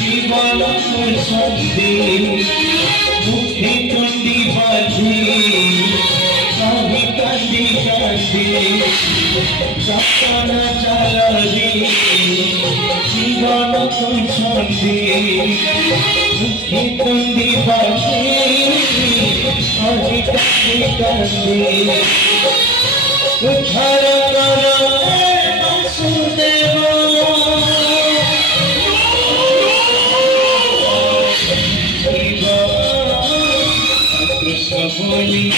जीवन शक्ति मुखी कुंडी बाजी कभी कंदी काशी सपना चलरी जीवन शक्ति मुखी कुंडी बाजी कभी कंदी काशी उद्धार करो वासुदेव बोली कृष्ण बोली